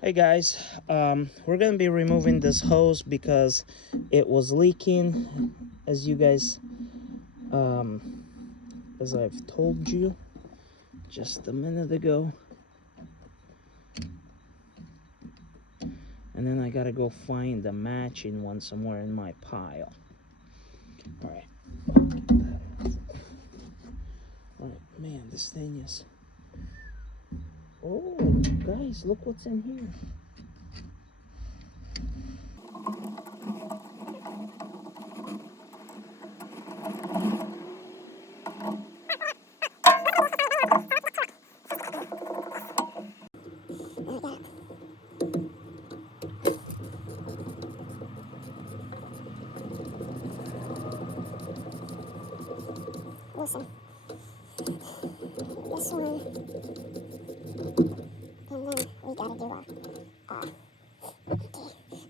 Hey guys, we're gonna be removing this hose because it was leaking, as you guys, as I've told you just a minute ago. And then I gotta go find the matching one somewhere in my pile. All right. All right, man, this thing is. Oh, guys, look what's in here. Listen, this one, and then we gotta do okay,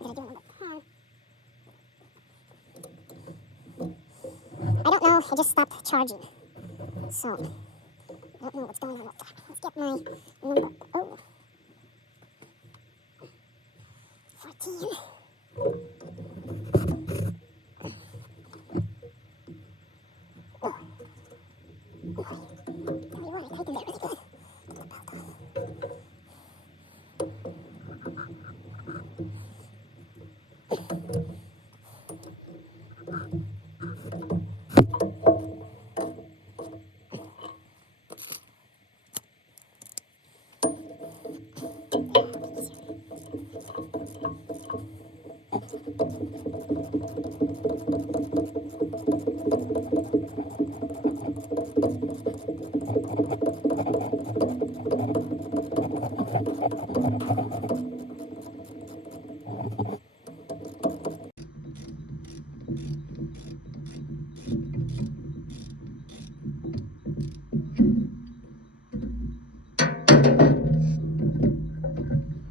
gotta do another pan. I don't know, I just stopped charging, so I don't know what's going on. Let's get my number. Oh, 14. Tell you what, I tightened it really good.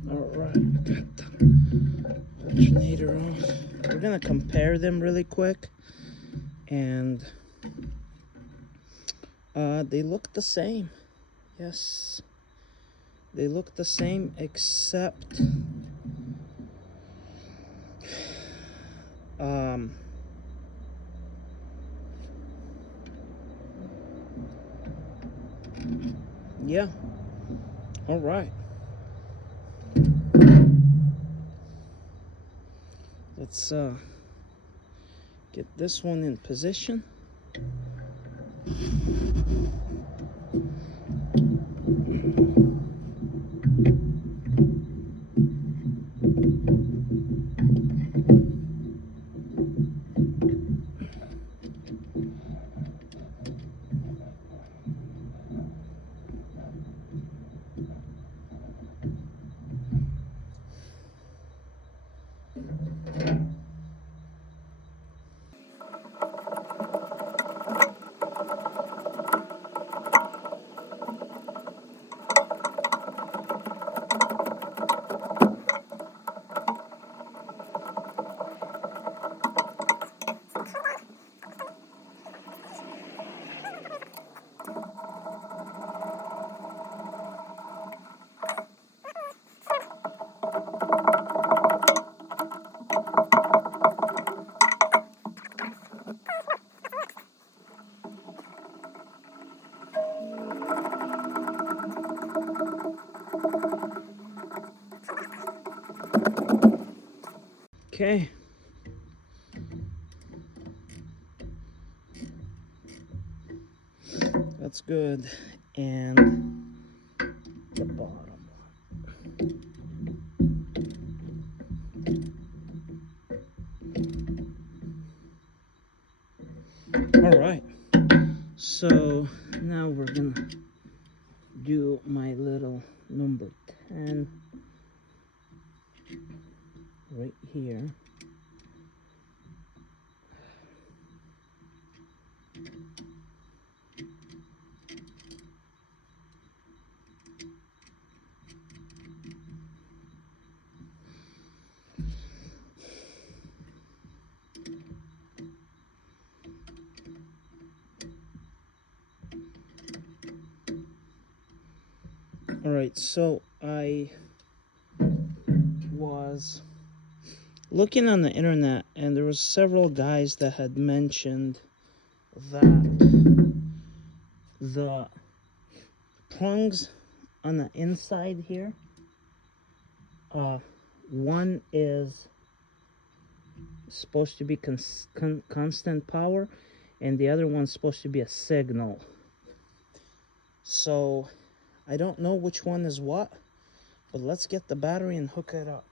All right, got the alternator off. We're gonna compare them really quick, and they look the same. Yes, they look the same, except yeah. All right, let's get this one in position. Okay. That's good. And the bottom. All right. So now we're gonna do my little number 10 right here. All right, so I was looking on the internet, and there was several guys that had mentioned that the prongs on the inside here, one is supposed to be constant power, and the other one's supposed to be a signal. So I don't know which one is what, but let's get the battery and hook it up.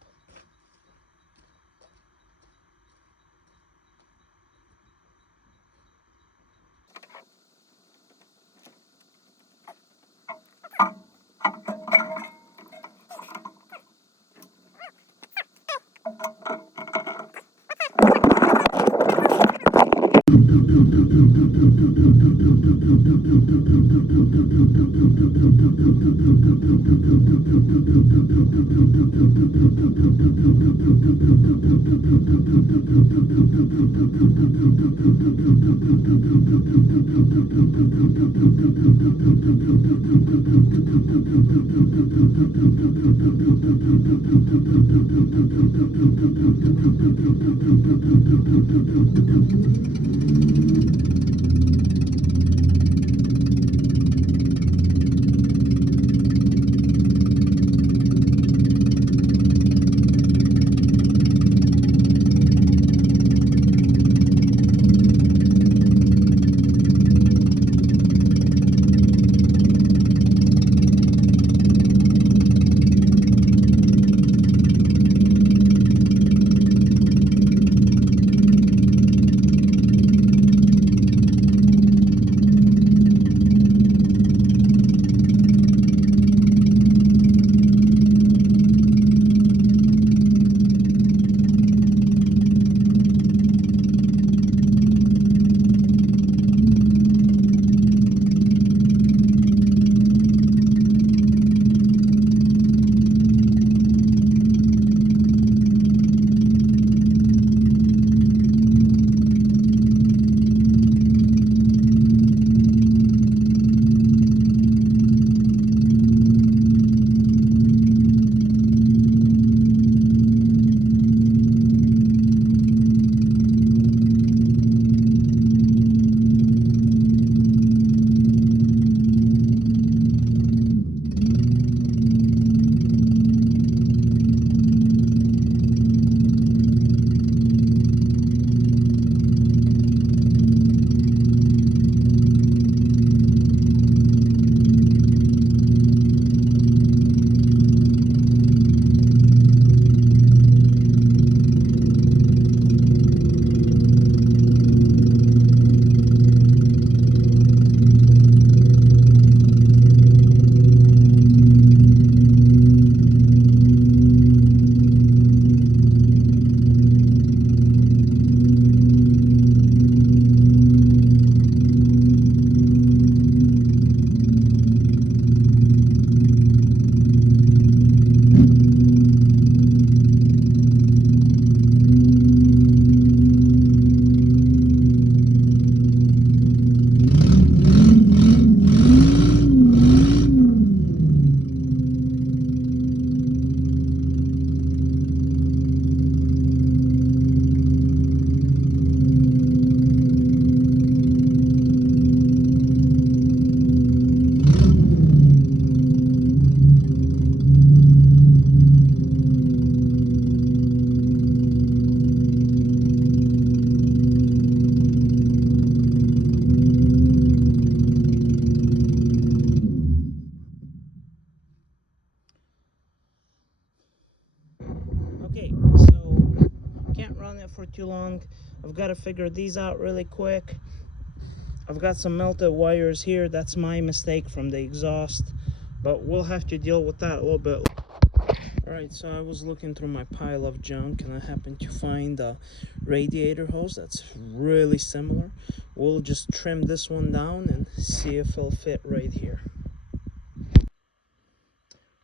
Okay, so can't run it for too long. I've got to figure these out really quick. I've got some melted wires here. That's my mistake from the exhaust, but we'll have to deal with that a little bit. Alright, so I was looking through my pile of junk and I happened to find a radiator hose that's really similar. We'll just trim this one down and see if it'll fit right here.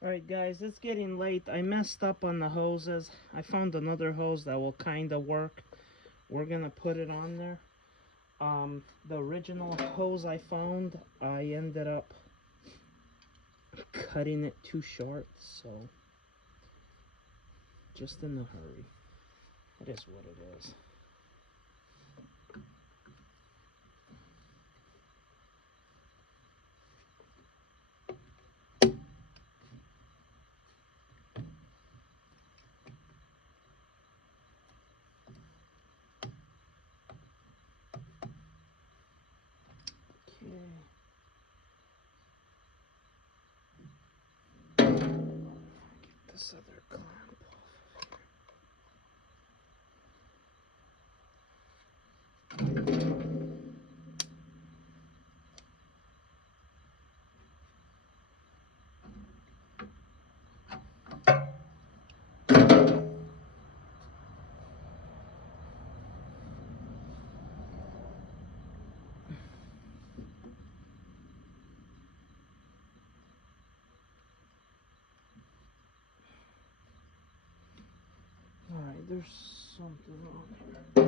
Alright guys, it's getting late. I messed up on the hoses. I found another hose that will kind of work. We're gonna put it on there. The original hose I found, I ended up cutting it too short, so just in a hurry. It is what it is. Okay. Get this other clamp off of here. Alright, there's something wrong here.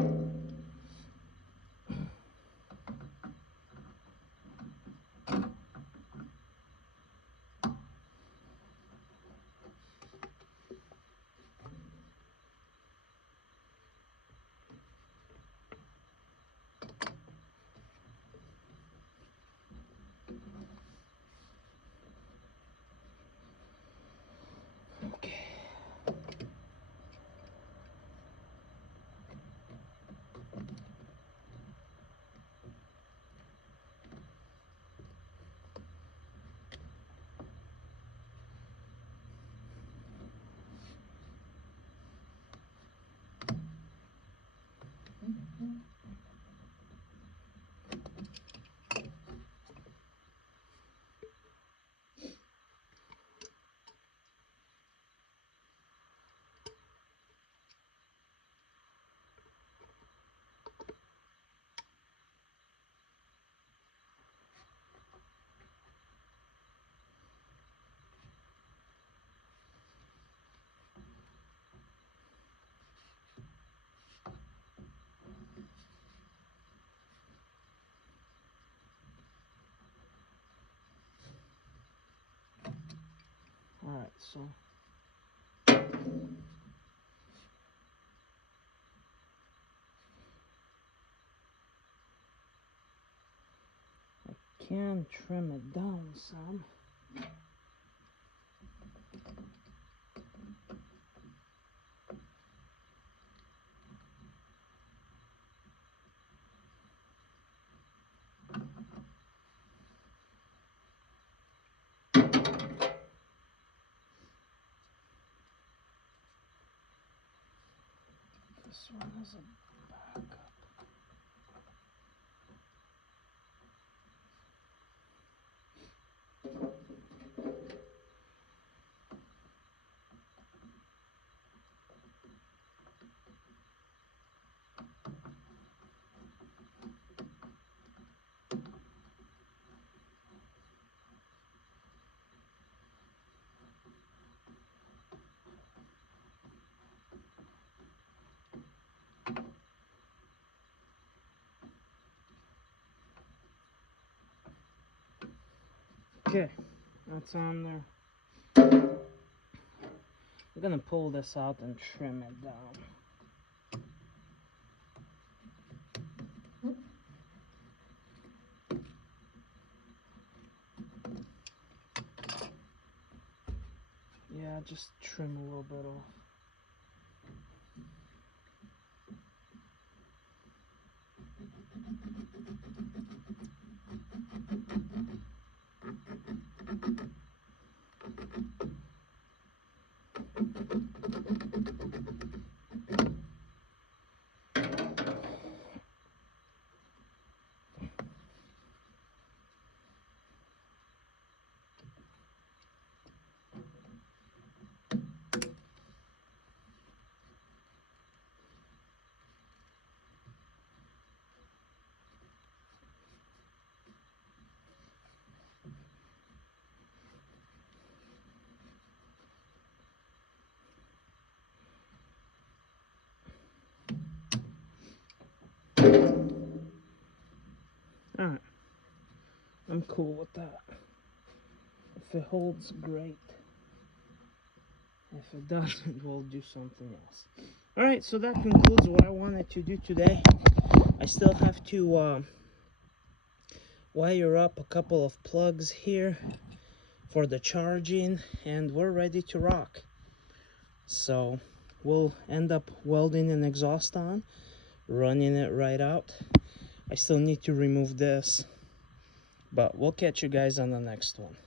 Okay. Alright, so I can trim it down some. This one is a backup. Okay, that's on there. I'm gonna pull this out and trim it down. Yeah, just trim a little bit off. Alright, I'm cool with that. If it holds, great. If it doesn't, we'll do something else. All right, so that concludes what I wanted to do today. I still have to wire up a couple of plugs here for the charging, and we're ready to rock. So we'll end up welding an exhaust on, running it right out. I still need to remove this, but we'll catch you guys on the next one.